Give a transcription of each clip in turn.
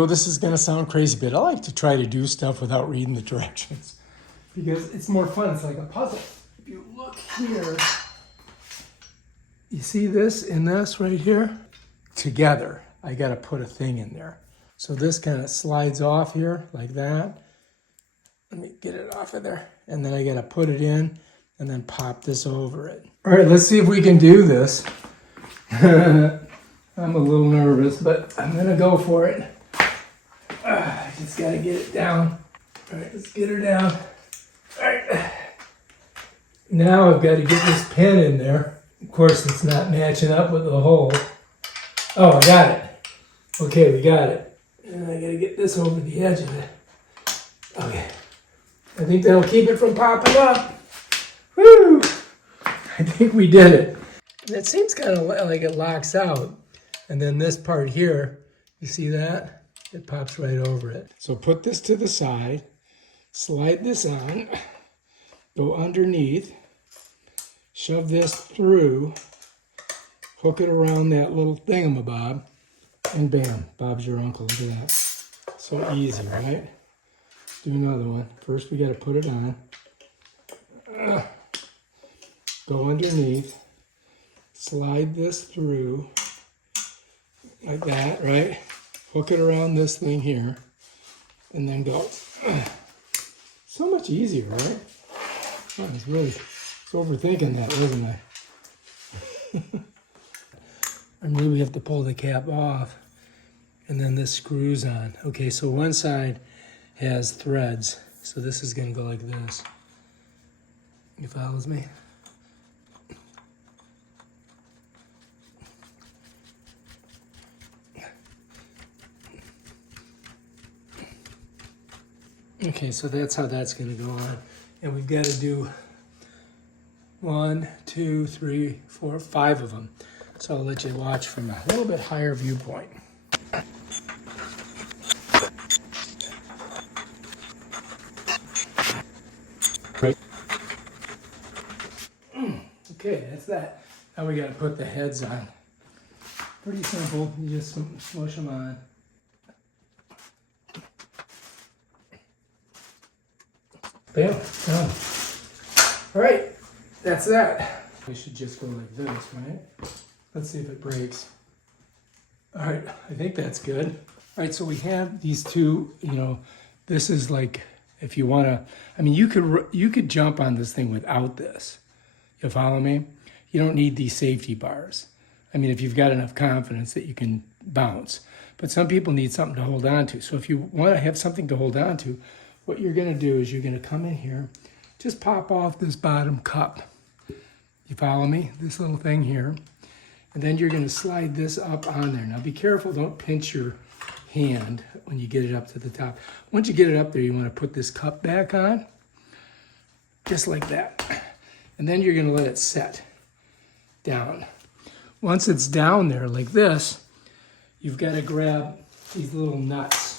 So this is going to sound crazy, but I like to try to do stuff without reading the directions because it's more fun. It's like a puzzle. If you look here, you see this and this right here? Together, I got to put a thing in there. So this kind of slides off here like that. Let me get it off of there. And then I got to put it in and then pop this over it. All right, let's see if we can do this. I'm a little nervous, but I'm going to go for it. I just got to get it down. All right, let's get her down. All right. Now I've got to get this pin in there. Of course, it's not matching up with the hole. Oh, I got it. Okay, we got it. And I got to get this over the edge of it. Okay. I think that'll keep it from popping up. Woo! I think we did it. And it seems kind of like it locks out. And then this part here, you see that? It pops right over it. So put this to the side, slide this on, go underneath, shove this through, hook it around that little thingamabob, and bam, Bob's your uncle. Look at that. So easy, right? Do another one. First we got to put it on. Go underneath, slide this through like that, right? Hook it around this thing here, and then go. So much easier, right? I was overthinking that, wasn't I? And maybe we have to pull the cap off, and then this screws on. Okay, so one side has threads, so this is going to go like this. You follows me? Okay, so that's how that's going to go on. And we've got to do 1, 2, 3, 4, 5 of them. So I'll let you watch from a little bit higher viewpoint. Right. Okay, that's that. Now we got to put the heads on. Pretty simple. You just smush them on. Bam, done. All right, that's that. We should just go like this, right? Let's see if it breaks. All right, I think that's good. All right, so we have these two, this is like, if you wanna, I mean, you could jump on this thing without this. You follow me? You don't need these safety bars. I mean, if you've got enough confidence that you can bounce. But some people need something to hold on to. So if you wanna have something to hold on to, what you're going to do is you're going to come in here, just pop off this bottom cup. You follow me? This little thing here. And then you're going to slide this up on there. Now be careful, don't pinch your hand when you get it up to the top. Once you get it up there, you want to put this cup back on, just like that. And then you're going to let it set down. Once it's down there like this, you've got to grab these little nuts.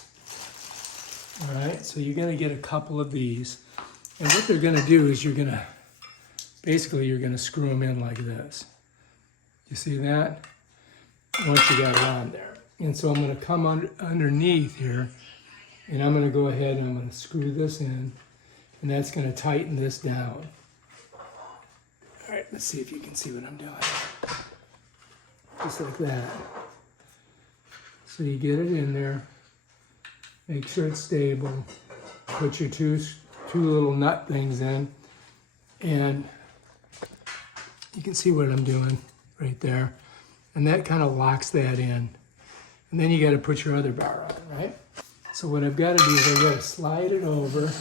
All right, so you're gonna get a couple of these. And what they're gonna do is you're gonna screw them in like this. You see that? Once you got it on there. And so I'm gonna come underneath here, and I'm gonna go ahead and I'm gonna screw this in, and that's gonna tighten this down. All right, let's see if you can see what I'm doing. Just like that. So you get it in there. Make sure it's stable. Put your two little nut things in, and you can see what I'm doing right there. And that kind of locks that in. And then you got to put your other bar on, right? So what I've got to do is I've got to slide it over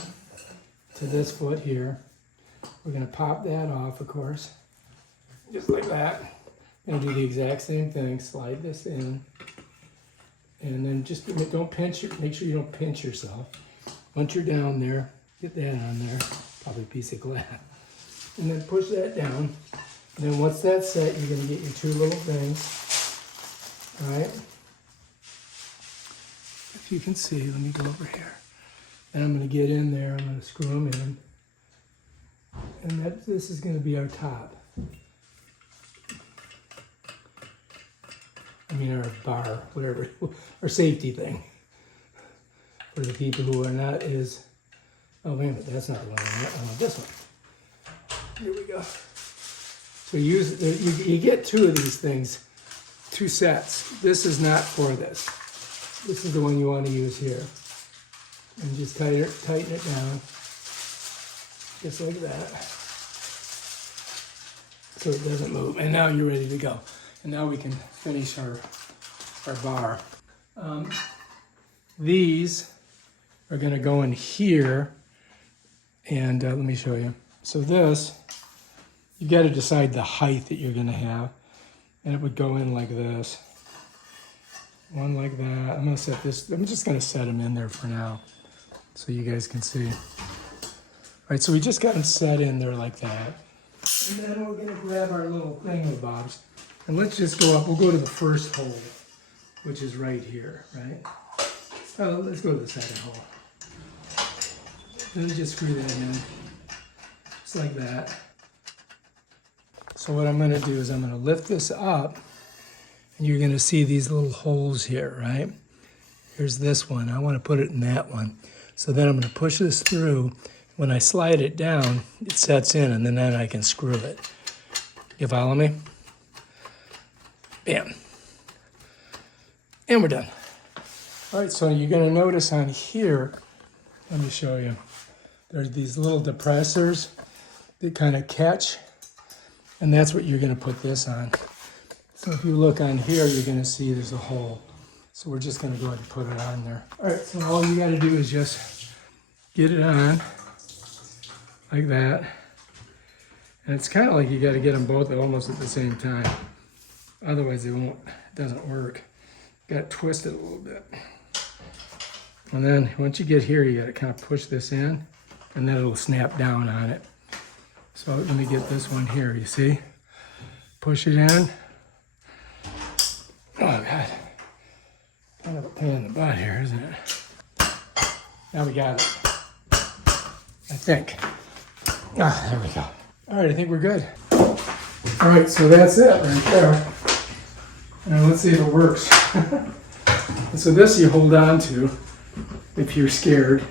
to this foot here. We're going to pop that off, of course, just like that. And do the exact same thing. Slide this in. And then just don't pinch it. Make sure you don't pinch yourself. Once you're down there, get that on there. Probably a piece of glass. And then push that down. And then once that's set, you're going to get your two little things. All right. If you can see, let me go over here. And I'm going to get in there. I'm going to screw them in. And this is going to be our top. I mean, our bar, whatever, our safety thing. for the people who are not as, oh wait a minute, that's not the one I want. I want this one. Here we go. So you get two of these things, 2 sets. This is not for this. This is the one you want to use here. And just tighten it down, just like that. So it doesn't move. And now you're ready to go. And now we can finish our bar. These are going to go in here. And let me show you. So this, you've got to decide the height that you're going to have. And it would go in like this. One like that. I'm going to set this, I'm just going to set them in there for now so you guys can see. All right, so we just got them set in there like that. And then we're going to grab our little thingamabobs. And let's just go up. We'll go to the first hole, which is right here, right? Oh, let's go to the second hole. Then just screw that in, just like that. So what I'm going to do is I'm going to lift this up, and you're going to see these little holes here, right? Here's this one. I want to put it in that one. So then I'm going to push this through. When I slide it down, it sets in, and then I can screw it. You follow me? Bam. And we're done. All right, so you're going to notice on here, let me show you. There's these little depressors that kind of catch, and that's what you're going to put this on. So if you look on here, you're going to see there's a hole. So we're just going to go ahead and put it on there. All right, so all you got to do is just get it on like that. And it's kind of like you got to get them both almost at the same time. Otherwise, it doesn't work. You got to twist it a little bit. And then once you get here, you got to kind of push this in, and then it'll snap down on it. So let me get this one here, you see? Push it in. Oh God, kind of a pain in the butt here, isn't it? Now we got it, I think. Ah, there we go. All right, I think we're good. All right, so that's it right there. Now let's see if it works. And so this you hold on to if you're scared.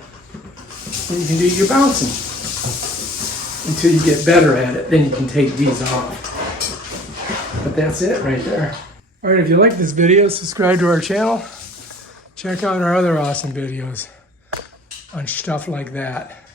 And you can do your bouncing until you get better at it. Then you can take these off. But that's it right there. All right, if you like this video, subscribe to our channel. Check out our other awesome videos on stuff like that.